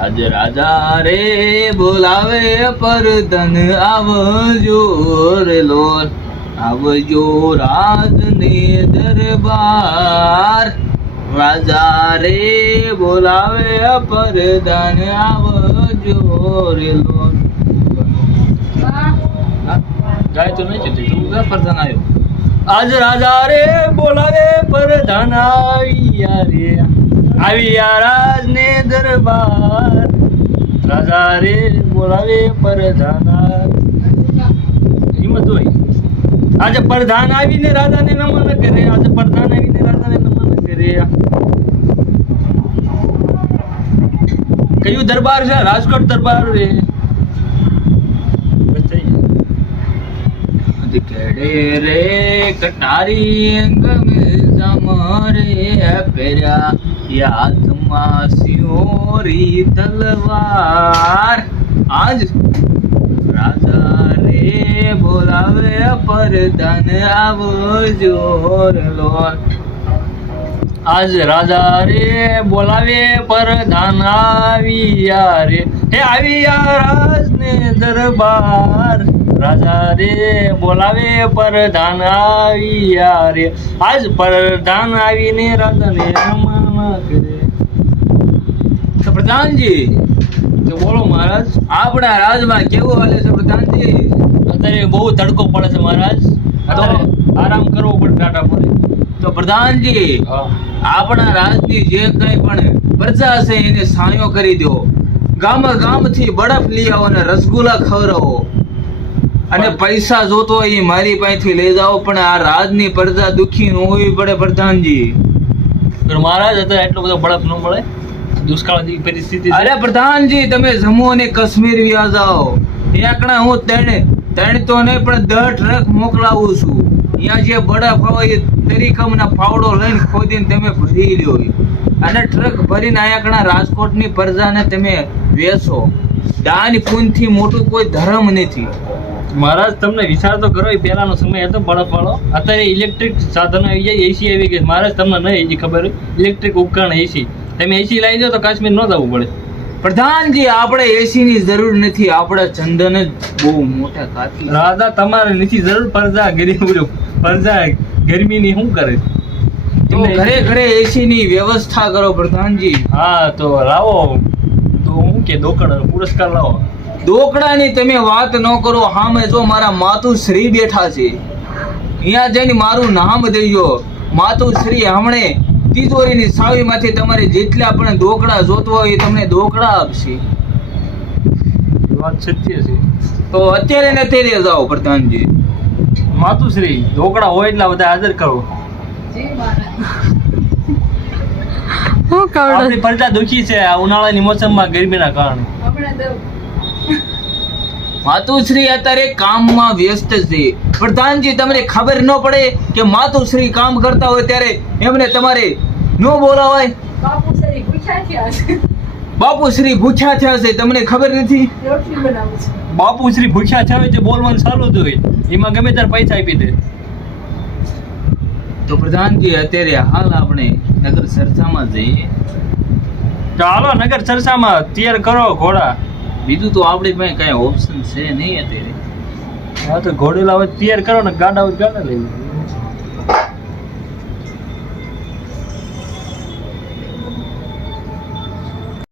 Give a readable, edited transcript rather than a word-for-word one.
આજ રાજા રે બોલાવે પરધન આવજો રે લોલ આવજો રાજને દરબાર રાજા રે બોલાવે પરધન આવજો રે લોલ ગાય તો નહીં ચતી તું પરધન આવ્યો આજ રાજા રે બોલાવે પરધન આવ્યા રે આવ્યા રાજને દરબાર રાજા રે બોલાવે પરધાન હિંમત હોય આજે પરધાન આવીને રાજાને નમન કરે આજે પરધાન આવીને રાજાને નમન કરે કયું દરબાર છે રાજકોટ દરબાર રે કેડે રે કટારી ગમે સમરે પેર્યા હાથમાં સિંહોરી તલવાર આજ રાજા રે બોલાવે પરધાન આવજો રે લોલ આજ રાજા રે બોલાવે પરધાન આવ્યા રે હે આવ્યા રાજને દરબાર રાજા રે બોલાવે પરધાન આવ્યા રે આજ પરધાન આવીને રાજાને નમન કરે તો પ્રધાનજી તો બોલો મહારાજ આપણા રાજમાં કેવું હાલે છે પ્રધાનજી અત્યારે બહુ તડકો પડે છે મહારાજ તો આરામ કરવો પડે ટાટા પડે તો પ્રધાનજી આપણા રાજની જે કઈ પણ પ્રજા છે એને સાયો કરી દો ગામથી બરફ લઈ આવો અને રસગુલ્લા ખવડાવો અને પૈસા જોતો હોય એ મારી પાસેથી લઈ જાઓ પણ આ રાજની પ્રજા દુખી ન હોવી પડે પ્રધાનજી મહારાજ અત્યારે એટલો બધો બરફ ન મળે દુષ્કાળ જેવી પરિસ્થિતિ અરે પ્રધાનજી તમે જમ્મુ અને કાશ્મીર વ્યા જાઓ એકણા હું ત્રણ તો નહીં પણ 10 ટ્રક મોકલાવું છું અહીંયા જે બરફ હોય એ તરીકમના પાવડો લઈને ખોદીને તમે ભરી લ્યો અને ટ્રક ભરીને અહીંયા રાજકોટની પ્રજાને તમે વેચો દાન પુણ્યથી મોટું કોઈ ધર્મ નથી મહારાજ તમને વિચાર તો કરો પહેલાનો સમય હતો બરફ વાળો અત્યારે ઇલેક્ટ્રિક સાધનો આવી જાય એસી આવી ગઈ મહારાજ તમને નહીં ખબર ઇલેક્ટ્રિક ઉપકરણ એસી તમે એસી લાવી દો તો કાશ્મીર ન જવું પડે પ્રધાનજી આપણે એસી ની જરૂર નથી આપણે ચંદન જ બહુ મોટા કાપી રાજા તમારે નથી જરૂર પ્રજા ગરમીની શું કરે ઘરે ઘરે એસી ની વ્યવસ્થા કરો પ્રધાનજી હા તો લાવો તો હું કે દોકડ પુરસ્કાર લાવો દોકડાની તમે વાત ન કરો હામે જો મારા માતુશ્રી બેઠા છે અહીંયા જઈને મારું નામ દેજો માતુશ્રી હમણે તિજોરીની સાવીમાંથી તમારે જેટલા પણ દોકડા જોતો હોય એ તમને દોકડા આપશે વાત સત્ય છે તો અત્યારે ને અત્યારે જાઓ પ્રધાનજી માતુશ્રી દોકડા હોય એટલા બધા હાજર કરો આપણી પ્રજા દુખી છે આ ઉનાળાની મોસમમાં ગરમીના કારણે માતુશ્રી અત્યારે કામમાં વ્યસ્ત છે પ્રધાનજી તમને ખબર ન પડે કે માતુશ્રી કામ કરતા હોય ત્યારે એમને તમારે ન બોલાવાય બાપુશ્રી ભૂખ્યા થયા છે તમને ખબર નથી બાપુશ્રી ભૂખ્યા થયા હોય તો બોલવાનું સારું જ હોય એમાં ગમે ત્યારે પૈસા આપી દે તો પ્રધાનજી અત્યારે હાલ આપણે નગર ચર્ચામાં જઈએ ચાલો નગર ચર્ચામાં તૈયાર કરો ઘોડા બીજું તો આપણી પાસે કઈ ઓપ્શન છે નહીં અત્યારે હા તો ઘોડેલા તૈયાર કરો ને ગાડા લઈ